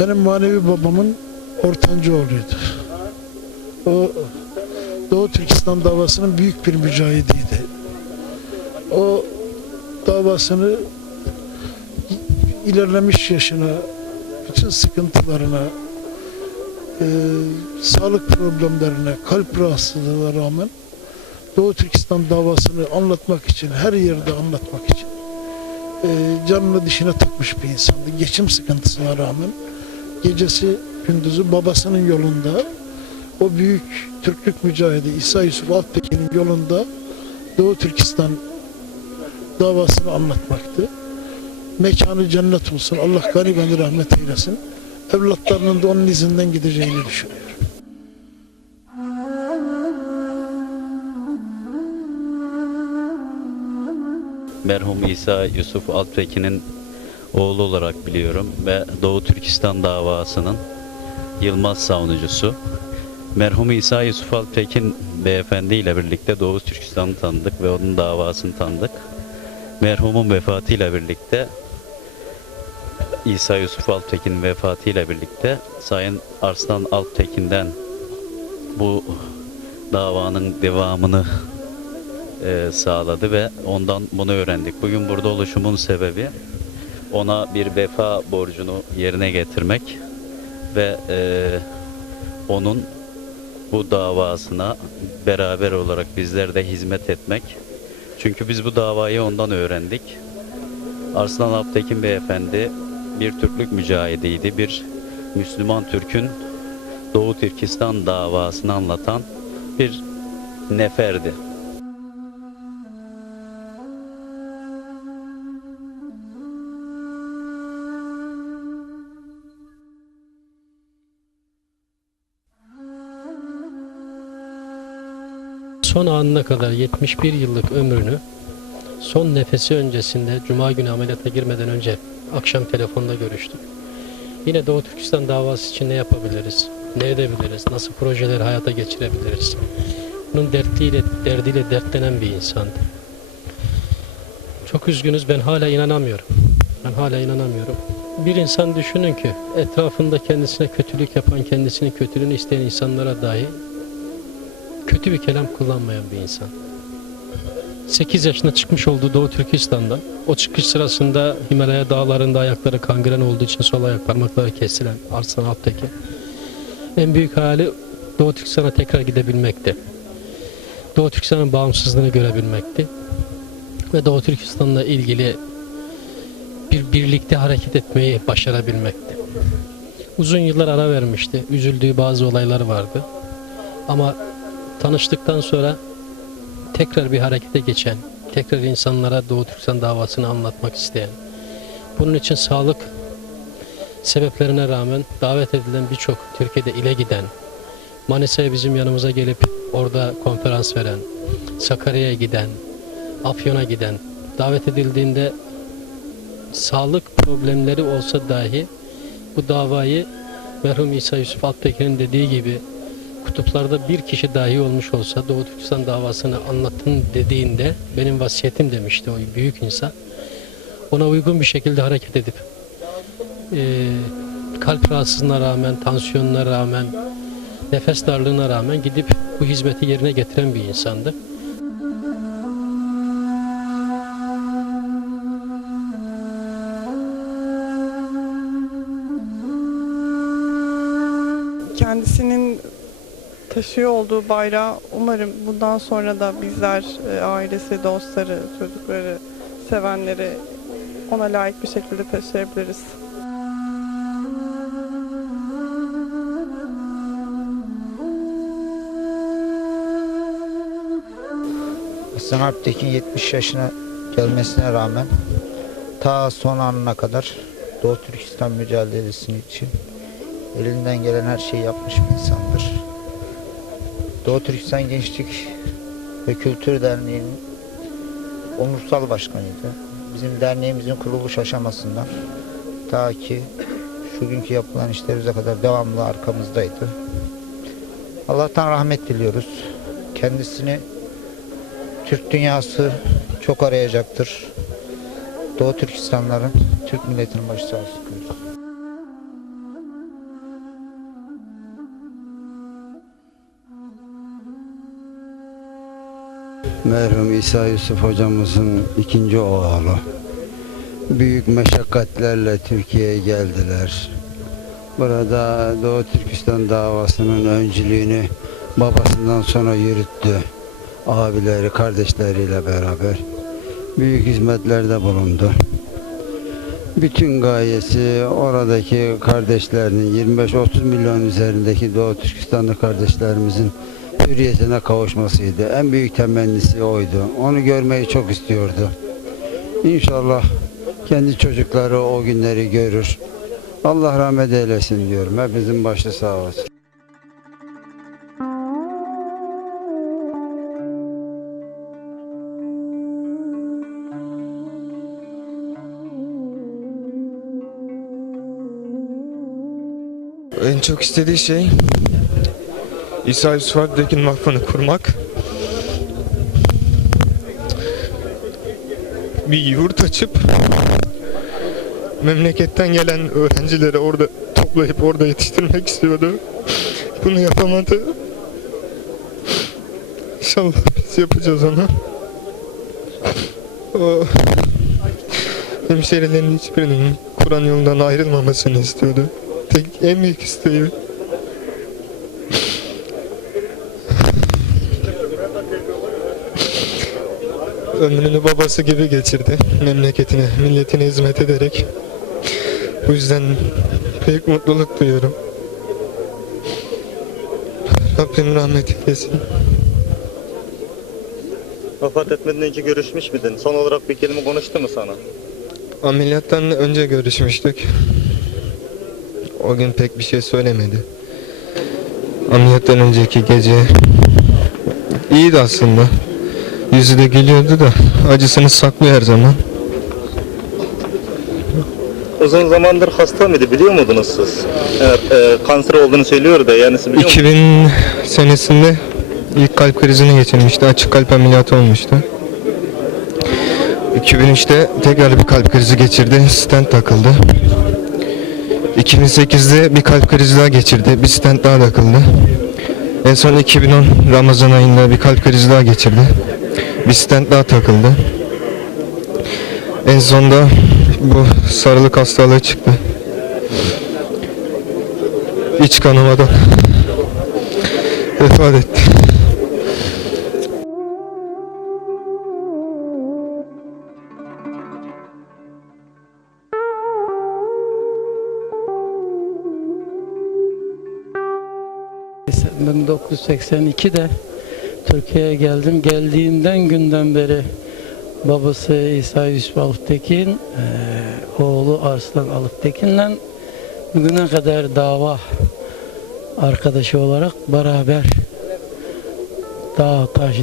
Benim manevi babamın ortanca oğluydu. O Doğu Türkistan davasının büyük bir mücahidiydi. O davasını ilerlemiş yaşına, bütün sıkıntılarına, sağlık problemlerine, kalp rahatsızlığına rağmen Doğu Türkistan davasını anlatmak için, her yerde anlatmak için canını dişine takmış bir insandı. Geçim sıkıntısına rağmen gecesi gündüzü babasının yolunda, o büyük Türklük mücahidi İsa Yusuf Alptekin'in yolunda Doğu Türkistan davasını anlatmaktı. Mekanı cennet olsun. Allah gani gani rahmet eylesin. Evlatlarının da onun izinden gideceğini düşünüyorum. Merhum İsa Yusuf Alptekin'in oğlu olarak biliyorum ve Doğu Türkistan davasının Yılmaz savunucusu. Merhum İsa Yusuf Alptekin beyefendi ile birlikte Doğu Türkistan'ı tanıdık ve onun davasını tanıdık. Merhumun vefatıyla birlikte, İsa Yusuf Alptekin'in vefatıyla birlikte Sayın Arslan Alptekin'den bu davanın devamını sağladı ve ondan bunu öğrendik. Bugün burada oluşumun sebebi ona bir vefa borcunu yerine getirmek ve onun bu davasına beraber olarak bizler de hizmet etmek. Çünkü biz bu davayı ondan öğrendik. Arslan Alptekin beyefendi bir Türklük mücahidiydi. Bir Müslüman Türk'ün Doğu Türkistan davasını anlatan bir neferdi. Son anına kadar 71 yıllık ömrünü son nefesi öncesinde Cuma günü ameliyata girmeden önce akşam telefonda görüştük. Yine Doğu Türkistan davası için ne yapabiliriz, ne edebiliriz, nasıl projeleri hayata geçirebiliriz? Bunun derdiyle dertlenen bir insandı. Çok üzgünüz, ben hala inanamıyorum. Bir insan düşünün ki etrafında kendisine kötülük yapan, kendisinin kötülüğünü isteyen insanlara dahi kötü bir kelam kullanmayan bir insan. 8 yaşında çıkmış olduğu Doğu Türkistan'dan, o çıkış sırasında Himalaya dağlarında ayakları kangren olduğu için sol ayak parmakları kesilen Arslan Alptekin, en büyük hayali Doğu Türkistan'a tekrar gidebilmekti. Doğu Türkistan'ın bağımsızlığını görebilmekti. Ve Doğu Türkistan'la ilgili bir birlikte hareket etmeyi başarabilmekti. Uzun yıllar ara vermişti. Üzüldüğü bazı olaylar vardı. Ama tanıştıktan sonra tekrar bir harekete geçen, tekrar insanlara Doğu Türkistan davasını anlatmak isteyen, bunun için sağlık sebeplerine rağmen davet edilen birçok Türkiye'de ile giden, Manisa'ya bizim yanımıza gelip orada konferans veren, Sakarya'ya giden, Afyon'a giden, davet edildiğinde sağlık problemleri olsa dahi bu davayı merhum İsa Yusuf Alptekin'in dediği gibi kutuplarda bir kişi dahi olmuş olsa Doğu Türkistan davasını anlatın dediğinde benim vasiyetim demişti o büyük insan. Ona uygun bir şekilde hareket edip kalp rahatsızlığına rağmen, tansiyonuna rağmen, nefes darlığına rağmen gidip bu hizmeti yerine getiren bir insandı. Kendisinin taşıyor olduğu bayrağı umarım bundan sonra da bizler, ailesi, dostları, çocukları, sevenleri ona layık bir şekilde taşıyabiliriz. Arslan Alptekin 70 yaşına gelmesine rağmen ta son anına kadar Doğu Türkistan mücadelesi için elinden gelen her şeyi yapmış bir insandır. Doğu Türkistan Gençlik ve Kültür Derneği'nin onursal başkanıydı. Bizim derneğimizin kuruluş aşamasından ta ki şu günkü yapılan işlerimize kadar devamlı arkamızdaydı. Allah'tan rahmet diliyoruz. Kendisini Türk dünyası çok arayacaktır. Doğu Türkistanların, Türk milletinin başı sağ olsun. merhum İsa Yusuf hocamızın ikinci oğlu. Büyük meşakkatlerle Türkiye'ye geldiler. Burada Doğu Türkistan davasının öncülüğünü babasından sonra yürüttü. Abileri, kardeşleriyle beraber büyük hizmetlerde bulundu. Bütün gayesi oradaki kardeşlerinin 25-30 milyon üzerindeki Doğu Türkistanlı kardeşlerimizin hürriyetine kavuşmasıydı. En büyük temennisi oydu. Onu görmeyi çok istiyordu. İnşallah kendi çocukları o günleri görür. Allah rahmet eylesin diyorum. Hepimizin başı sağ olsun. En çok istediği şey İsa Yusuf Aktekin Vakfı'nı kurmak. Bir yurt açıp memleketten gelen öğrencileri orada toplayıp orada yetiştirmek istiyordu. Bunu yapamadı. İnşallah biz yapacağız onu. O hemşerilerin hiçbirinin Kur'an yolundan ayrılmamasını istiyordu. En büyük isteği. Ömrünü babası gibi geçirdi. Memleketine, milletine hizmet ederek. Bu yüzden büyük mutluluk duyuyorum. Rabbim rahmet eylesin. Vefat etmeden önce görüşmüş müydün? Son olarak bir kelime konuştu mu sana? Ameliyattan önce görüşmüştük. O gün pek bir şey söylemedi. Ameliyattan önceki gece iyiydi aslında. Yüzü de gülüyordu da acısını saklıyor her zaman. Uzun zamandır hasta mıydı, biliyor muydunuz siz? Evet, kanser olduğunu söylüyor da, yani siz biliyor musunuz? 2000 senesinde ilk kalp krizini geçirmişti. Açık kalp ameliyatı olmuştu. 2003'te tekrar bir kalp krizi geçirdi. Stent takıldı. 2008'de bir kalp krizi daha geçirdi. Bir stent daha takıldı. En son 2010 Ramazan ayında bir kalp krizi daha geçirdi. Bir stent daha takıldı. En sonda bu sarılık hastalığı çıktı. İç kanamadan vefat etti. Ben 1982'de Türkiye'ye geldim. Geldiğimden günden beri babası İsa Yusuf Alptekin, oğlu Arslan Alptekin'le bugüne kadar dava arkadaşı olarak beraber dağ taş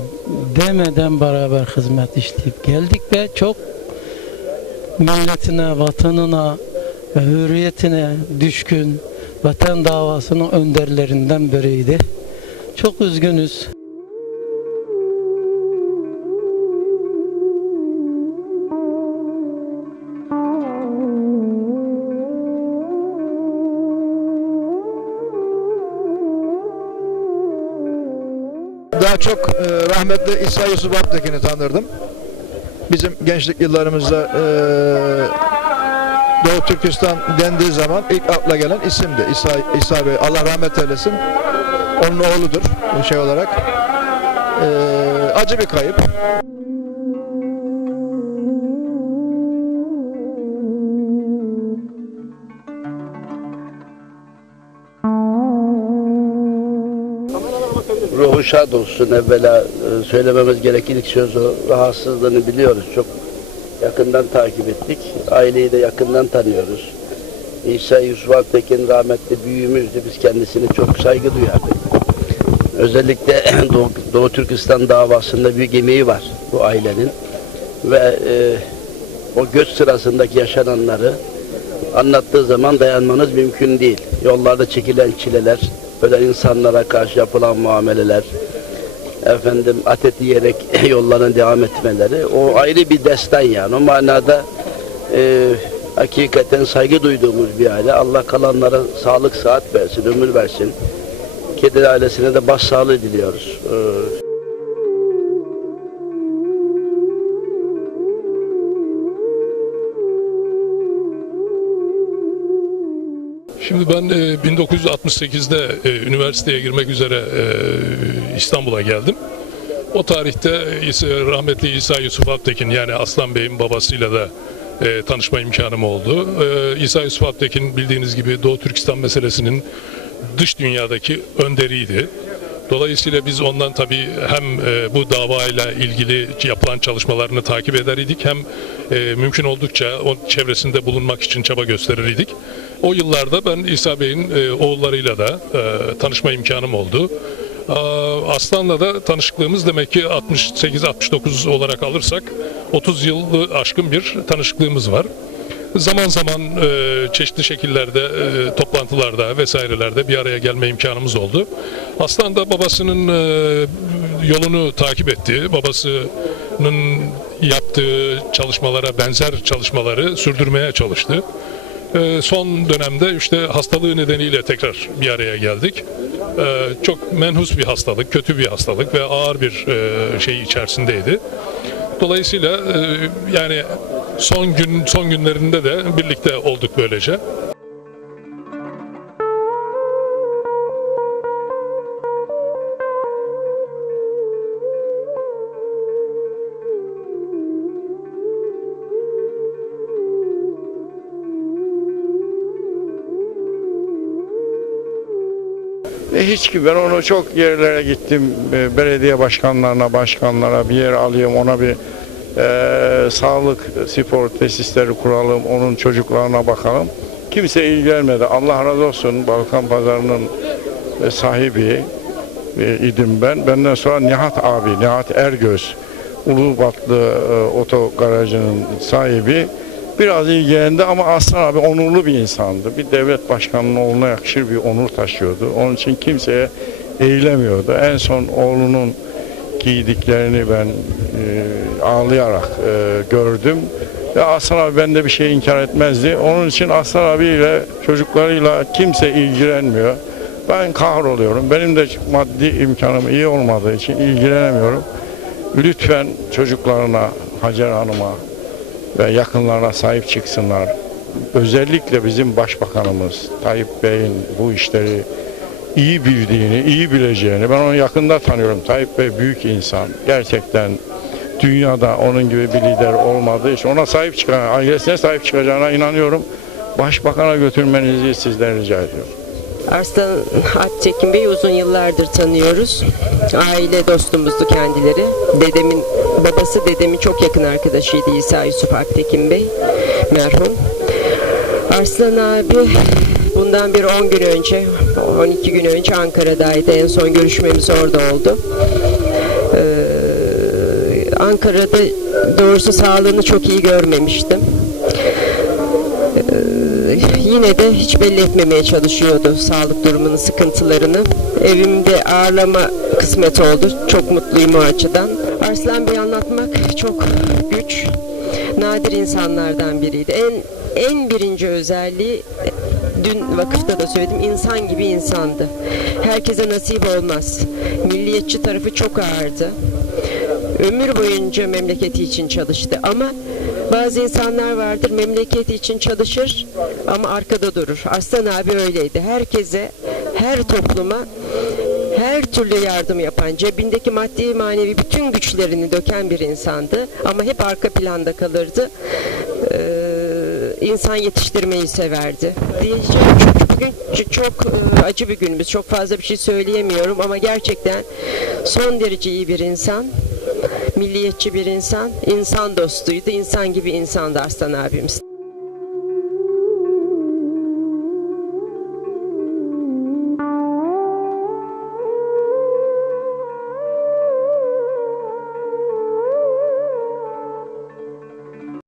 demeden beraber hizmet işleyip geldik ve çok milletine, vatanına ve hürriyetine düşkün, vatan davasının önderlerinden biriydi. Çok üzgünüz. Daha çok rahmetli İsa Yusuf Alptekin'i tanırdım. Bizim gençlik yıllarımızda Doğu Türkistan dendiği zaman ilk akla gelen isimdi. İsa Bey, Allah rahmet eylesin. Onun oğludur şey olarak. Acı bir kayıp. Ruhu şad olsun. Evvela söylememiz gereken ilk söz o. Rahatsızlığını biliyoruz. Çok yakından takip ettik. Aileyi de yakından tanıyoruz. İsa Yusuf Alptekin rahmetli büyüğümüzdü. Biz kendisine çok saygı duyardık. Özellikle Doğu Türkistan davasında büyük emeği var bu ailenin. Ve o göç sırasındaki yaşananları anlattığı zaman dayanmanız mümkün değil. Yollarda çekilen çileler, böyle insanlara karşı yapılan muameleler, atet yiyerek yollarına devam etmeleri, o ayrı bir destan yani. O manada hakikaten saygı duyduğumuz bir aile. Allah kalanlara sağlık, sıhhat versin, ömür versin. Kedi ailesine de başsağlığı diliyoruz. Şimdi ben 1968'de üniversiteye girmek üzere İstanbul'a geldim. O tarihte rahmetli İsa Yusuf Alptekin, yani Aslan Bey'in babasıyla da tanışma imkanım oldu. İsa Yusuf Alptekin bildiğiniz gibi Doğu Türkistan meselesinin dış dünyadaki önderiydi. Dolayısıyla biz ondan tabii hem bu davayla ilgili yapılan çalışmalarını takip eder idik, hem mümkün oldukça o çevresinde bulunmak için çaba gösterir idik. O yıllarda ben İsa Bey'in oğullarıyla da tanışma imkanım oldu. Aslan'la da tanışıklığımız demek ki 68-69 olarak alırsak 30 yılı aşkın bir tanışıklığımız var. Zaman zaman çeşitli şekillerde, toplantılarda vesairelerde bir araya gelme imkanımız oldu. Aslan da babasının yolunu takip etti. Babasının yaptığı çalışmalara benzer çalışmaları sürdürmeye çalıştı. Son dönemde işte hastalığı nedeniyle tekrar bir araya geldik. Çok menhus bir hastalık, kötü bir hastalık ve ağır bir şey içerisindeydi. Dolayısıyla yani son günlerinde de birlikte olduk böylece. Hiç ki ben onu çok yerlere gittim, belediye başkanlara bir yer alayım, ona bir sağlık, spor tesisleri kuralım, onun çocuklarına bakalım. Kimse ilgilenmedi. Allah razı olsun, Balkan Pazarı'nın sahibi idim ben. Benden sonra Nihat Ergöz, Ulubatlı otogarajının sahibi biraz ilgilendi ama Aslan abi onurlu bir insandı. Bir devlet başkanının oğluna yakışır bir onur taşıyordu. Onun için kimseye eğilemiyordu. En son oğlunun giydiklerini ben ağlayarak gördüm. Ve Aslan abi bende bir şey inkar etmezdi. Onun için Aslan abiyle, çocuklarıyla kimse ilgilenmiyor. Ben kahroluyorum. Benim de maddi imkanım iyi olmadığı için ilgilenemiyorum. Lütfen çocuklarına, Hacer Hanım'a ve yakınlarına sahip çıksınlar. Özellikle bizim Başbakanımız Tayyip Bey'in bu işleri iyi bildiğini, iyi bileceğini, ben onu yakında tanıyorum. Tayyip Bey büyük insan. Gerçekten dünyada onun gibi bir lider olmadığı için ona sahip çıkan, ailesine sahip çıkacağına inanıyorum. Başbakan'a götürmenizi sizden rica ediyorum. Aslan Alptekin Bey'i uzun yıllardır tanıyoruz. Aile dostumuzdu kendileri. Dedemin çok yakın arkadaşıydı İsa Yusuf Alptekin Bey, merhum. Arslan abi bundan bir 10 gün önce, 12 gün önce Ankara'daydı. En son görüşmemiz orada oldu. Ankara'da doğrusu sağlığını çok iyi görmemiştim. Yine de hiç belli etmemeye çalışıyordu sağlık durumunun sıkıntılarını. Evimde ağırlama kısmet oldu. Çok mutluyum o açıdan. Arslan Bey anlatmak çok güç. Nadir insanlardan biriydi. En birinci özelliği, dün vakıfta da söyledim, insan gibi insandı. Herkese nasip olmaz. Milliyetçi tarafı çok ağırdı. Ömür boyunca memleketi için çalıştı ama bazı insanlar vardır, memleketi için çalışır ama arkada durur. Aslan abi öyleydi. Herkese, her topluma her türlü yardım yapan, cebindeki maddi manevi bütün güçlerini döken bir insandı ama hep arka planda kalırdı. İnsan yetiştirmeyi severdi. Diyeceğim bugün çok acı bir günümüz. Çok fazla bir şey söyleyemiyorum ama gerçekten son derece iyi bir insan. Milliyetçi bir insan, insan dostuydu, insan gibi insandı Arslan abimiz.